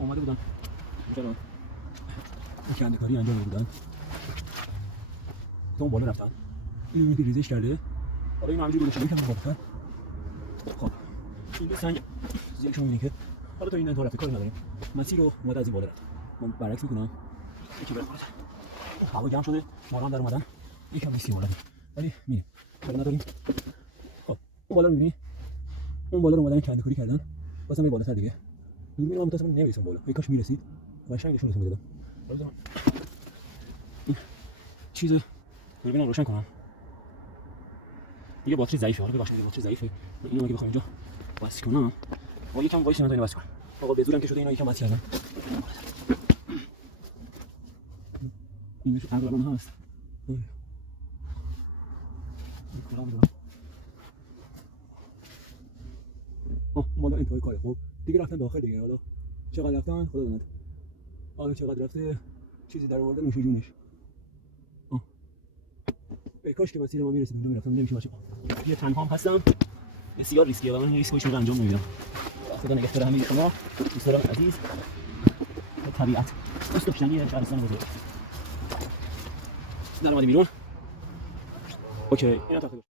اومده بودن اینجا رو کنده کاری انجام داده بودن تا اون بالا رفتن این که ریزش کرده حالا اینو همینجوری گذاشته یکم بالاتر. خب این دو سنگ زیرش میبینی که حالا تا این انتها رفته کاری نداریم مسیر رو اومده از این بالا رفت. من برعکس میکنم یکی بره بالاتر. هوا گرم شده ماران در اومدن یکم ریسکی بالا ولی میریم کاری نداریم. خب اون بالا رو میبینی اون بالا رو اومدن کنده کاری کردن واسه من بالاتر دیگه دوربین رو متأسفانه نمیرسم بالا کاش میرسید قشنگ نشونتون میدادم. حالا چیز دوربینم روشن کنم دیگه باتری ضعیفه. حالا ببخشید باتری ضعیفه اینو اگه بخوام اینجا واسه کنم با یکم وایس تا اینو واسه کنم آقا به زورم که شده اینو یکم واسه کردم این میشه تقریبا هست کلام دارم مالا انتهای کاره. خب دیگه رفتن داخل دیگه حالا چقدر رفتن خدا داند حالا چقدر رفته چیزی در آورده نوش جونش. کاش که مسیر ما میرسید اونجا میرفتم نمیشه باشه یه تنها هم هستم بسیار ریسکیه و من ریسک هیچ موقع انجام نمیدم. خدا نگهدار همه شما دوستان عزیز طبیعت دوست داشتنی شهرستان بزرگ در اومدیم بیرون. اوکی اینا تا